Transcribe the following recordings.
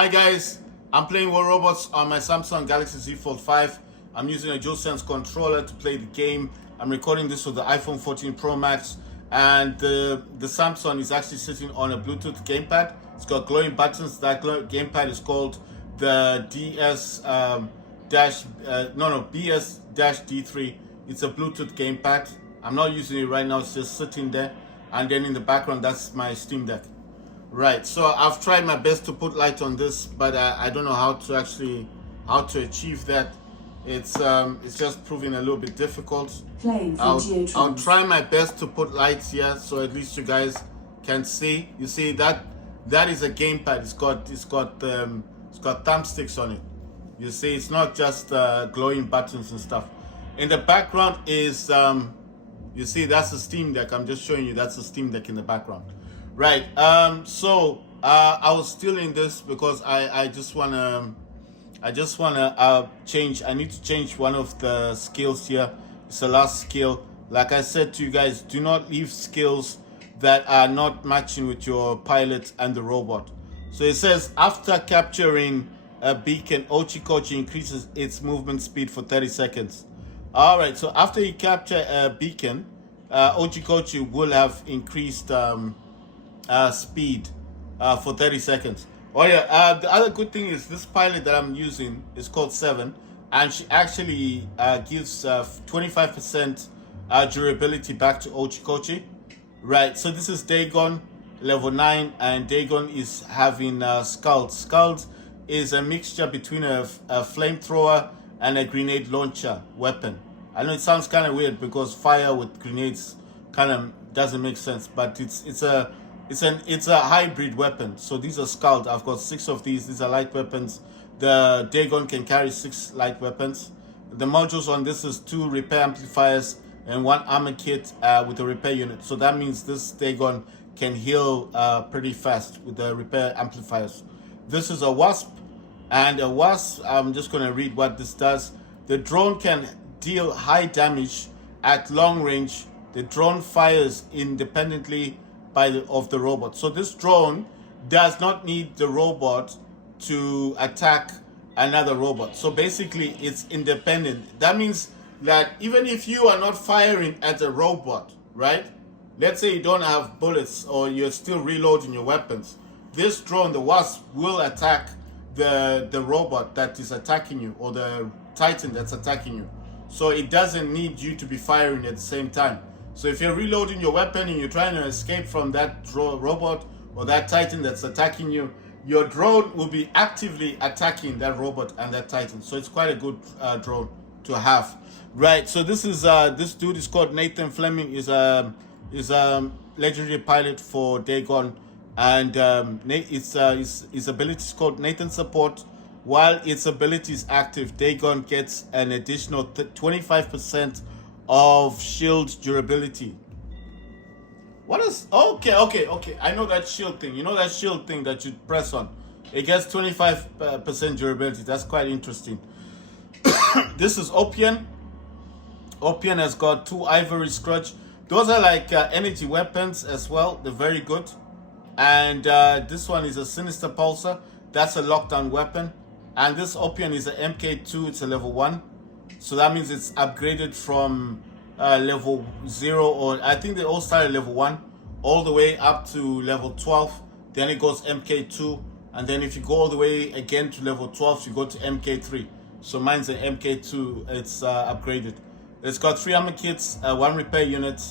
Hi guys, I'm playing War Robots on my Samsung Galaxy Z Fold 5. I'm using a DualSense controller to play the game. I'm recording this with the iPhone 14 Pro Max, and the Samsung is actually sitting on a Bluetooth gamepad. It's got glowing buttons. That gamepad is called the BS-D3. It's a Bluetooth gamepad. I'm not using it right now. It's just sitting there, and then in the background, that's my Steam Deck. Right, so I've tried my best to put light on this, but I don't know how to achieve that. It's just proving a little bit difficult. I'll try my best to put lights here, so at least you guys can see. You see that is a gamepad. It's got thumbsticks on it. You see, it's not just glowing buttons and stuff. In the background is you see, that's the Steam Deck. I'm just showing you that's the Steam Deck in the background. Right. So I was still in this because I just wanna change. I need to change one of the skills here. It's the last skill. Like I said to you guys, do not leave skills that are not matching with your pilot and the robot. So it says after capturing a beacon, Ochikochi increases its movement speed for 30 seconds. All right. So after you capture a beacon, Ochikochi will have increased speed for 30 seconds. Oh yeah, the other good thing is this pilot that I'm using is called 7, and she actually gives 25% durability back to Ochikochi. Right, so this is Dagon level 9, and Dagon is having Scald. Scald is a mixture between a flamethrower and a grenade launcher weapon. I know it sounds kind of weird because fire with grenades kind of doesn't make sense, but it's a hybrid weapon. So these are Scald. I've got 6 of these. These are light weapons. The Dagon can carry 6 light weapons. The modules on this is 2 repair amplifiers and 1 armor kit with a repair unit. So that means this Dagon can heal pretty fast with the repair amplifiers. This is a Wasp, and a Wasp, I'm just going to read what this does. The drone can deal high damage at long range. The drone fires independently of the robot. So this drone does not need the robot to attack another robot. So basically it's independent. That means that even if you are not firing at a robot, right? Let's say you don't have bullets or you're still reloading your weapons. This drone, the Wasp, will attack the robot that is attacking you, or the Titan that's attacking you. So it doesn't need you to be firing at the same time. So if you're reloading your weapon and you're trying to escape from that robot or that Titan that's attacking you, your drone will be actively attacking that robot and that Titan. So it's quite a good drone to have. Right, so this is this dude is called Nathan Fleming. Is a legendary pilot for Dagon, and his ability is called Nathan Support. While its ability is active, Dagon gets an additional 25% of shield durability. What is okay? I know that shield thing. You know that shield thing that you press on? It gets 25% durability. That's quite interesting. This is Opian. Opian has got 2 ivory scrutch. Those are like energy weapons as well. They're very good. And this one is a Sinister Pulsar. That's a lockdown weapon. And this Opian is a MK2. It's a level 1. So that means it's upgraded from level 0, or I think they all start at level 1, all the way up to level 12. Then it goes MK2. And then if you go all the way again to level 12, you go to MK3. So mine's an MK2. It's upgraded. It's got 3 armor kits, 1 repair unit.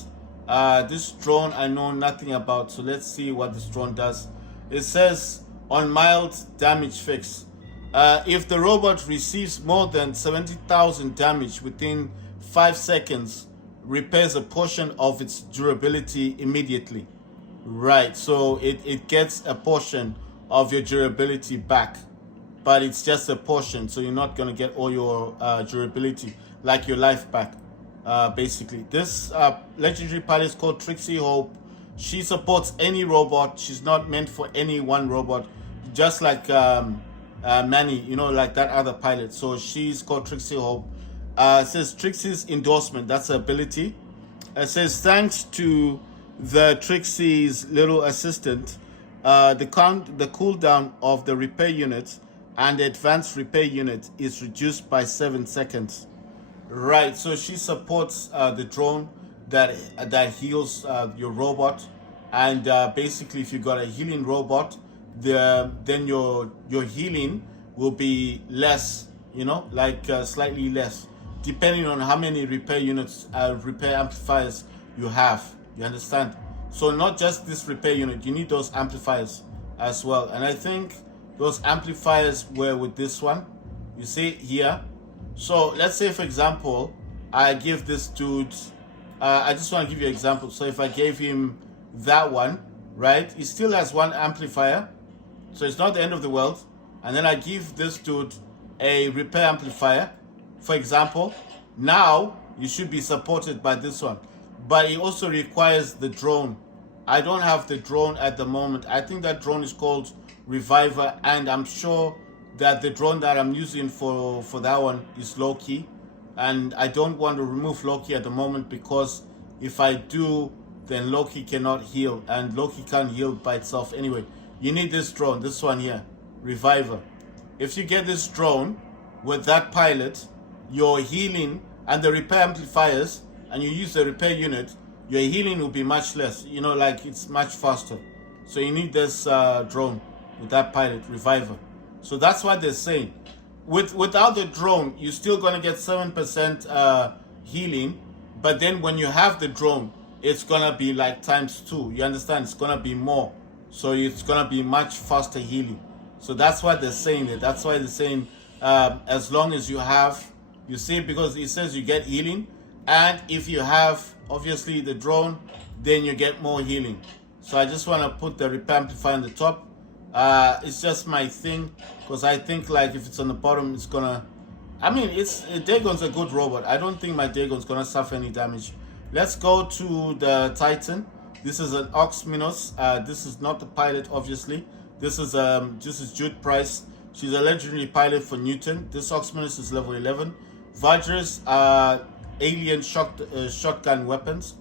This drone I know nothing about, so let's see what this drone does. It says on mild damage fix. If the robot receives more than 70,000 damage within 5 seconds, repairs a portion of its durability immediately. Right, so it gets a portion of your durability back, but it's just a portion, so you're not going to get all your durability, like your life back, basically. This legendary pilot is called Trixie Hope. She supports any robot. She's not meant for any one robot, just like Manny, you know, like that other pilot. So she's called Trixie Hope. It says Trixie's endorsement. That's her ability. It says thanks to the Trixie's little assistant, the cooldown of the repair unit and the advanced repair unit is reduced by 7 seconds. Right, so she supports the drone that heals your robot, and basically, if you got a healing robot, then your healing will be less, like slightly less, depending on how many repair units, repair amplifiers you have. You understand? So not just this repair unit, you need those amplifiers as well. And I think those amplifiers were with this one. You see here. So let's say, for example, I give this dude, I just want to give you an example. So if I gave him that one, right, he still has one amplifier. So it's not the end of the world. And then I give this dude a repair amplifier, for example. Now you should be supported by this one. But it also requires the drone. I don't have the drone at the moment. I think that drone is called Reviver, and I'm sure that the drone that I'm using for that one is low-key, and I don't want to remove low-key at the moment, because if I do, then low-key cannot heal, and low-key can't heal by itself anyway. You need this drone, this one here, Reviver. If you get this drone with that pilot, your healing and the repair amplifiers, and you use the repair unit, your healing will be much less, like it's much faster. So you need this drone with that pilot, Reviver. So that's what they're saying. Without the drone, you're still going to get 7% healing, but then when you have the drone, it's going to be like ×2. You understand? It's going to be more. So it's going to be much faster healing. So that's what they're saying there. That's why they're saying as long as you have, you see, because it says you get healing, and if you have, obviously, the drone, then you get more healing. So I just want to put the repair amplifier on the top. It's just my thing, because I think like if it's on the bottom, it's gonna, Dagon's a good robot. I don't think my Dagon's gonna suffer any damage. Let's go to the Titan. This is an Oxminos. This is not the pilot, obviously. This is Jude Price. She's a legendary pilot for Newton. This Oxminos is level 11. Vajras are alien shotgun weapons.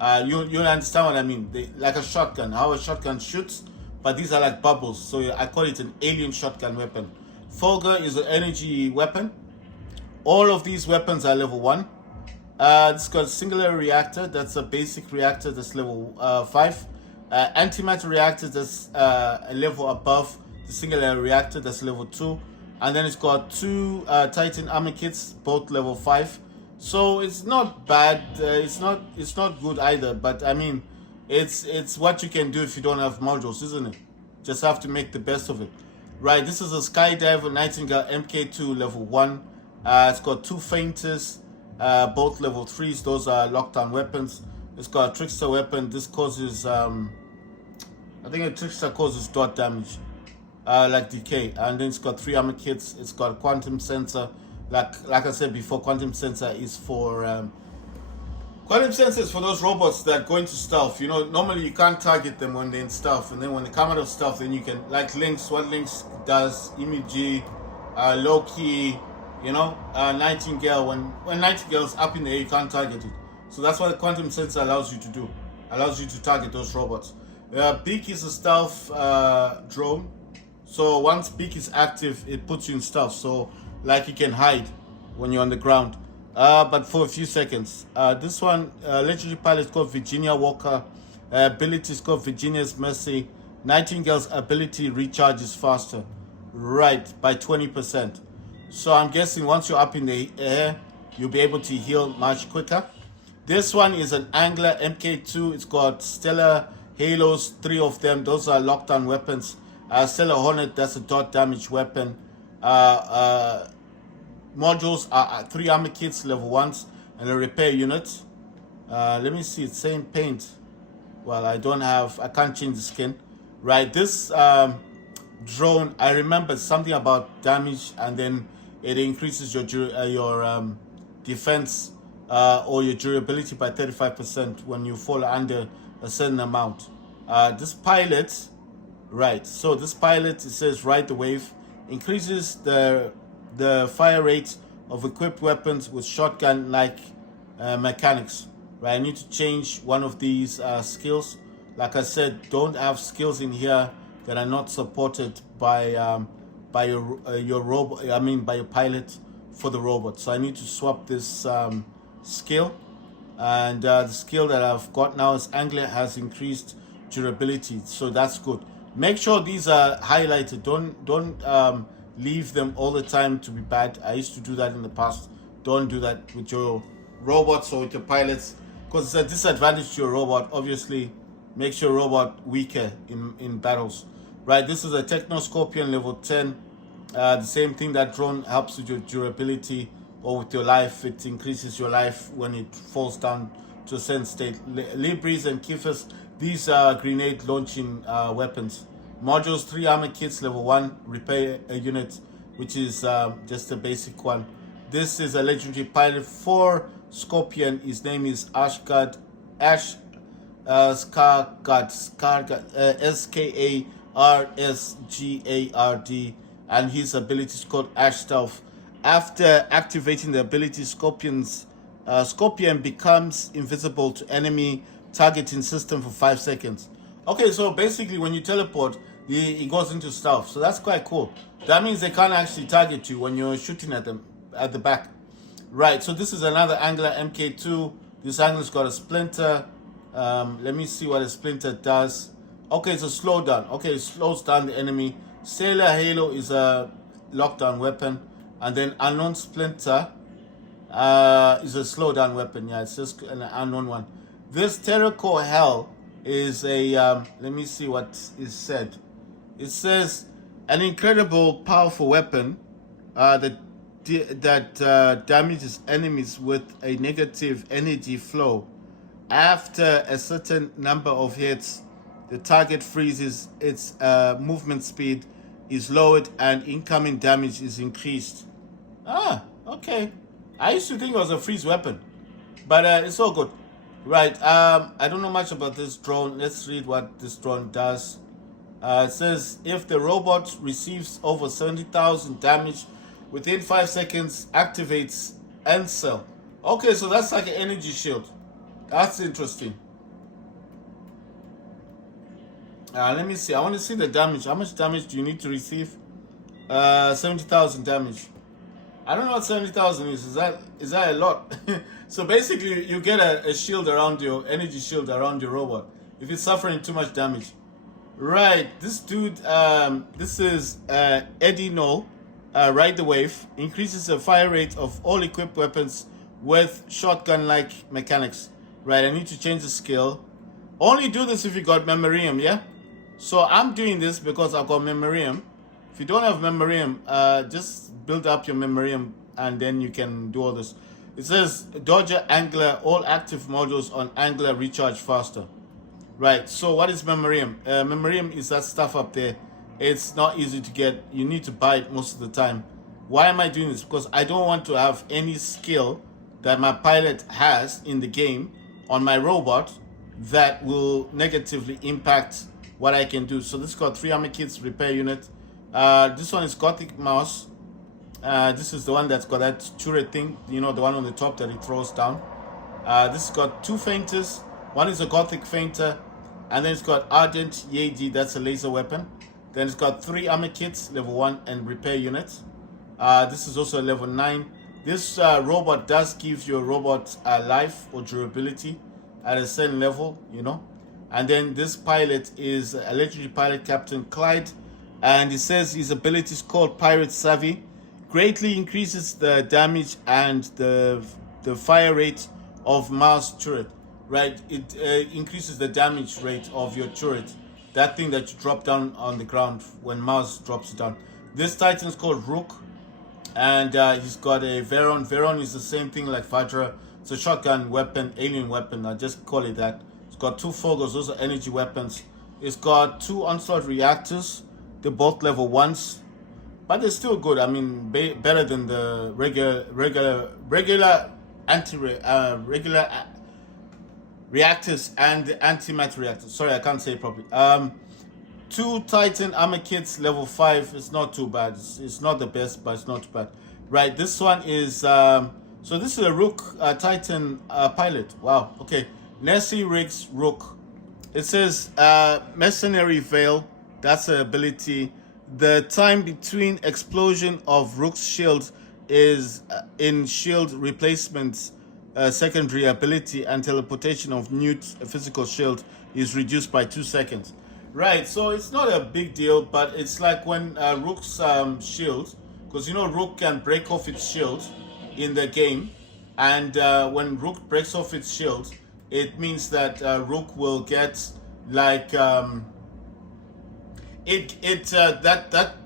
You'll understand what I mean. Like a shotgun, how a shotgun shoots, but these are like bubbles. So I call it an alien shotgun weapon. Fulgur is an energy weapon. All of these weapons are level 1. It's got a singular reactor. That's a basic reactor. That's level 5. Antimatter reactor. That's a level above the singular reactor. That's level 2. And then it's got 2 Titan armor kits, both level 5. So it's not bad. It's not good either. But I mean, it's what you can do if you don't have modules, isn't it? Just have to make the best of it. Right. This is a Skydiver Nightingale MK2 level 1. It's got 2 fainters, both level 3s. Those are lockdown weapons. It's got a trickster weapon. This causes, I think a trickster causes dot damage, like decay. And then it's got 3 armor kits. It's got a quantum sensor. Like I said before, quantum sensor is for those robots that go into stealth. Normally you can't target them when they're in stealth, and then when they come out of stealth, then you can, like Lynx. What Lynx does, Imiji, Loki. Nightingale, when Nightingale's up in the air, you can't target it. So that's what the quantum sensor allows you to do. Allows you to target those robots. Beak is a stealth drone. So once Beak is active, it puts you in stealth. So like you can hide when you're on the ground. But for a few seconds. This one, legendary pilot is called Virginia Walker. Ability is called Virginia's Mercy. Nightingale's ability recharges faster. Right, by 20%. So I'm guessing once you're up in the air, you'll be able to heal much quicker. This one is an Angler MK2. It's got Stellar Halos, 3 of them. Those are lockdown weapons. Stellar Hornet, that's a dot damage weapon. Modules are 3 armor kits, level 1s, and a repair unit. Let me see, it's saying paint. Well, I can't change the skin. Right, this drone, I remember something about damage, and then it increases your defense or your durability by 35% when you fall under a certain amount. This pilot, right, so this pilot, it says ride the wave, increases the fire rate of equipped weapons with shotgun-like mechanics. Right, I need to change one of these skills. Like I said, don't have skills in here that are not supported by your robot. I mean, by your pilot for the robot. So I need to swap this skill, and the skill that I've got now is Angler has increased durability. So that's good. Make sure these are highlighted. Don't leave them all the time to be bad. I used to do that in the past. Don't do that with your robots or with your pilots, because it's a disadvantage to your robot. Obviously, makes your robot weaker in battles. Right, this is a Techno Scorpion level 10. The same thing, that drone helps with your durability or with your life. It increases your life when it falls down to a certain state. Libris and Kifas, these are grenade launching weapons. Modules, 3 armor kits, level 1, repair a unit, which is just a basic one. This is a legendary pilot for Scorpion. His name is Skargard, Skarsgard, and his ability is called Ash Stealth. After activating the ability, Scorpion becomes invisible to enemy targeting system for 5 seconds. Okay, so basically when you teleport, it goes into stealth. So that's quite cool. That means they can't actually target you when you're shooting at them at the back. Right, so this is another Angler MK2. This Angler's got a splinter. Let me see what a splinter does. Okay, it's a slowdown. Okay, it slows down the enemy. Sailor Halo is a lockdown weapon. And then Unknown Splinter is a slowdown weapon. Yeah, it's just an unknown one. This Terracore Hell is a, let me see what is said. It says, an incredible, powerful weapon that damages enemies with a negative energy flow. After a certain number of hits, the target freezes, its movement speed is lowered, and incoming damage is increased. Ah, okay. I used to think it was a freeze weapon, but it's all good. Right, I don't know much about this drone. Let's read what this drone does. It says, if the robot receives over 70,000 damage within 5 seconds, activates end cell. Okay, so that's like an energy shield. That's interesting. Let me see. I want to see the damage. How much damage do you need to receive? 70,000 damage. I don't know what 70,000 is. Is that a lot? So basically, you get a shield around your energy shield around your robot if it's suffering too much damage. Right. This dude. This is Eddie Knoll. Ride the Wave increases the fire rate of all equipped weapons with shotgun-like mechanics. Right. I need to change the skill. Only do this if you got Memoriam. Yeah. So I'm doing this because I've got Memoriam. If you don't have Memoriam, just build up your Memoriam and then you can do all this. It says Dodger Angler, all active modules on Angler recharge faster. Right, so what is Memoriam? Memoriam is that stuff up there. It's not easy to get. You need to buy it most of the time. Why am I doing this? Because I don't want to have any skill that my pilot has in the game on my robot that will negatively impact what I can do. So this got 3 armor kits, repair unit. This one is Gothic Mouse. This is the one that's got that turret thing, you know, the one on the top that it throws down. This has got 2 feinters. One is a Gothic feinter, and then it's got Ardent Yeji, that's a laser weapon. Then it's got 3 armor kits, level 1, and repair units. This is also a level 9. This robot does give your robot life or durability at a certain level, you know. And then this pilot is a legendary pilot, Captain Clyde, and he says his ability is called Pirate Savvy. Greatly increases the damage and the fire rate of Mars turret. Right, it increases the damage rate of your turret. That thing that you drop down on the ground when Mars drops it down. This Titan is called Rook, and he's got a Veron. Veron is the same thing like Vajra. It's a shotgun weapon, alien weapon. I just call it that. It's got 2 Fogos. Those are energy weapons. It's got 2 onslaught reactors. They're both level 1s. But they're still good. I mean, better than the regular reactors and the antimatter reactors. Sorry, I can't say it properly. 2 Titan armor kits, level 5. It's not too bad. It's not the best, but it's not too bad. Right, this one is... so this is a Rook Titan pilot. Wow, okay. Nessie Riggs Rook. It says Mercenary Veil. That's an ability. The time between explosion of Rook's shield is in shield replacement secondary ability, and teleportation of Newt's physical shield is reduced by 2 seconds. Right, so it's not a big deal, but it's like when Rook's shield, because you know Rook can break off its shield in the game, and when Rook breaks off its shield, it means that Rook will get like that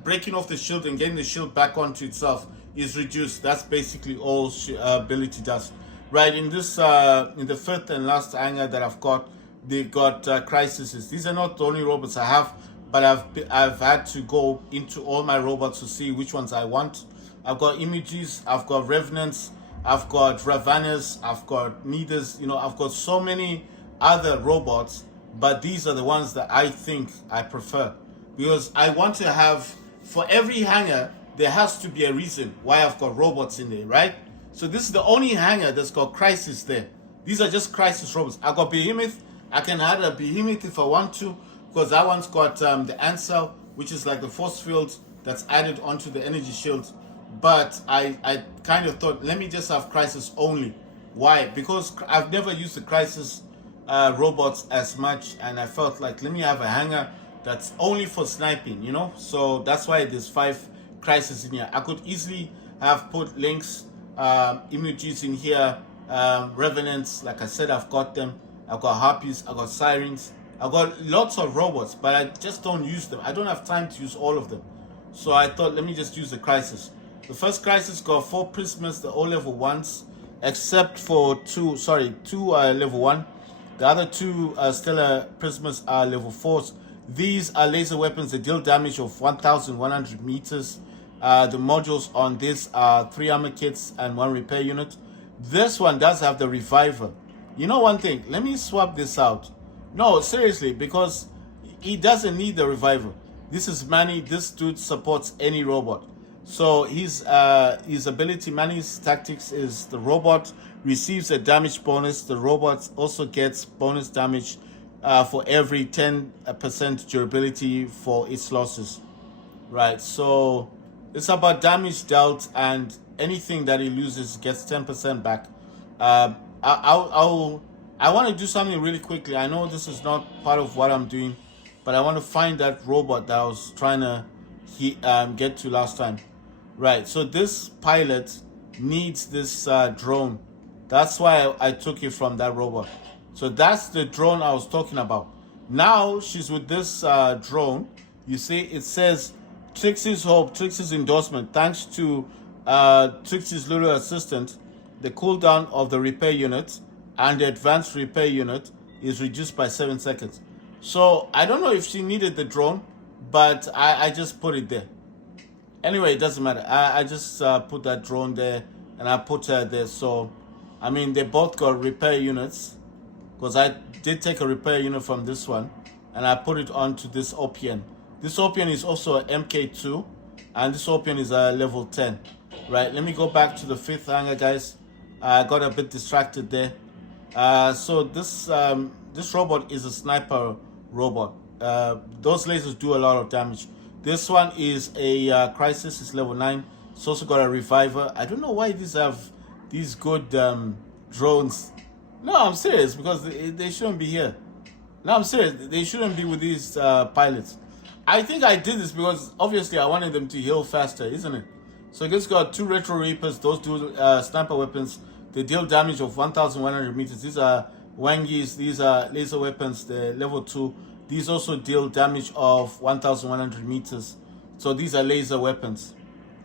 breaking off the shield and getting the shield back onto itself is reduced. That's basically all ability does. Right, in this in the fifth and last hanger that I've got, they got crises. These are not the only robots I have, but I've had to go into all my robots to see which ones I want. I've got images, I've got revenants, I've got Ravanas, I've got Needers, you know, I've got so many other robots, but these are the ones that I think I prefer. Because I want to have, for every hangar, there has to be a reason why I've got robots in there, right? So this is the only hangar that's got crisis there. These are just crisis robots. I got Behemoth. I can add a Behemoth if I want to, because that one's got the Ansel, which is like the force field that's added onto the energy shield. But I kind of thought, let me just have crisis only. Why? Because I've never used the crisis robots as much, and I felt like, let me have a hangar that's only for sniping, you know? So that's why there's 5 crisis in here. I could easily have put links, images in here, revenants. Like I said, I've got them. I've got harpies, I've got sirens, I've got lots of robots, but I just don't use them. I don't have time to use all of them. So I thought, let me just use the crisis. The first crisis got 4 prisoners, the all level 1s, except for two level 1. The other 2 stellar prisoners are level 4s. These are laser weapons that deal damage of 1,100 meters. The modules on this are 3 armor kits and 1 repair unit. This one does have the reviver. You know one thing, let me swap this out. No, seriously, because he doesn't need the reviver. This is Manny. This dude supports any robot. So his ability, Manny's tactics, is the robot receives a damage bonus. The robot also gets bonus damage for every 10% durability for its losses. Right, so it's about damage dealt, and anything that he loses gets 10% back. I want to do something really quickly. I know this is not part of what I'm doing, but I want to find that robot that I was trying to get to last time. Right, so this pilot needs this drone. That's why I took it from that robot. So that's the drone I was talking about. Now she's with this drone. You see, it says Trixie's Hope, Trixie's endorsement. Thanks to Trixie's little assistant, the cooldown of the repair unit and the advanced repair unit is reduced by 7 seconds. So I don't know if she needed the drone, but I just put it there. Anyway, it doesn't matter. I just put that drone there, and I put her there. So, I mean, they both got repair units, because I did take a repair unit from this one, and I put it onto this Opian. This Opian is also an MK2, and this Opian is a level 10. Right, let me go back to the 5th hangar, guys. I got a bit distracted there. So this robot is a sniper robot. Those lasers do a lot of damage. This one is a crisis. It's level 9. It's also got a reviver. I don't know why these have these good drones. No, I'm serious, because they shouldn't be here. No, I'm serious. They shouldn't be with these pilots. I think I did this because obviously I wanted them to heal faster, isn't it? So this got 2 Retro Reapers. Those 2 sniper weapons. They deal damage of 1,100 meters. These are Wangis. These are laser weapons. They're level 2. These also deal damage of 1,100 meters. So these are laser weapons.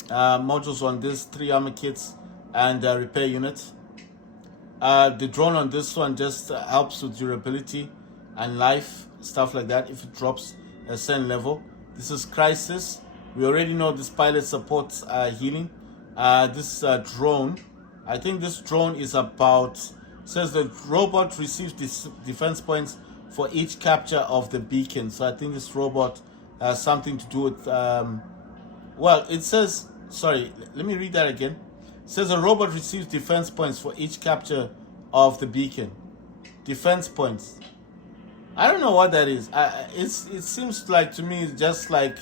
Modules on this, 3 armor kits and repair units. The drone on this one just helps with durability and life, stuff like that, if it drops a certain level. This is Crisis. We already know this pilot supports healing. This drone, I think this drone is about, says the robot receives defense points for each capture of the beacon. So I think this robot has something to do with, well, it says, sorry, let me read that again. It says a robot receives defense points for each capture of the beacon. Defense points. I don't know what that is. It seems like to me it's just like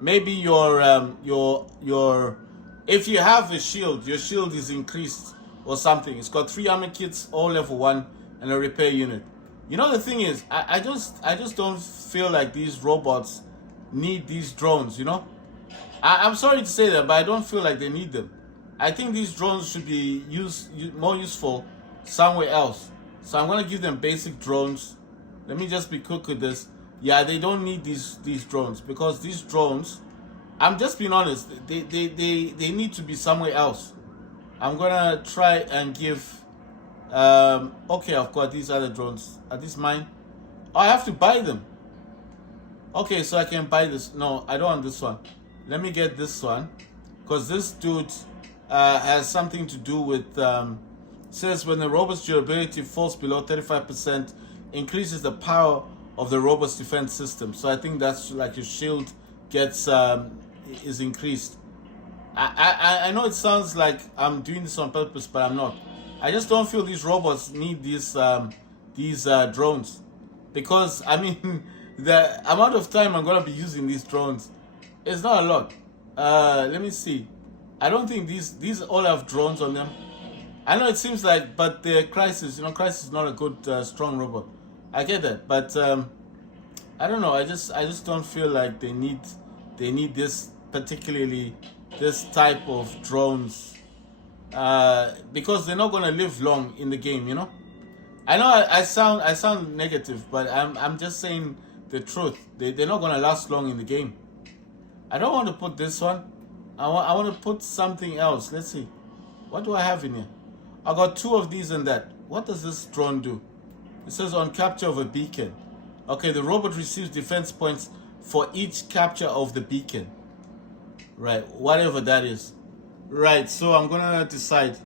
maybe your if you have a shield, your shield is increased or something. It's got 3 armor kits, all level 1, and a repair unit. You know the thing is, I just don't feel like these robots need these drones. I'm sorry to say that, but I don't feel like they need them. I think these drones should be more useful somewhere else. So I'm gonna give them basic drones. Let me just be quick with this. Yeah, they don't need these drones, because these drones, I'm just being honest, they need to be somewhere else. I'm gonna try and give okay, I've got these other drones. Are these mine? Oh, I have to buy them. Okay, so I can buy this. No, I don't want this one. Let me get this one, because this dude has something to do with says when the robot's durability falls below 35%, increases the power of the robot's defense system. So I think that's like your shield gets is increased. I know it sounds like I'm doing this on purpose, but I'm not. I just don't feel these robots need these drones, because I mean the amount of time I'm gonna be using these drones is not a lot. Let me see. I don't think these all have drones on them. I know it seems like, but the Crisis, Crisis is not a good strong robot. I get that, but I don't know. I just don't feel like they need this, particularly this type of drones, because they're not gonna live long in the game. I know I sound negative, but I'm just saying the truth. They're not gonna last long in the game. I don't want to put this one. I want to put something else. Let's see. What do I have in here? I got 2 of these and that. What does this drone do? It says on capture of a beacon. Okay, the robot receives defense points for each capture of the beacon. Right, whatever that is. Right, so I'm gonna decide.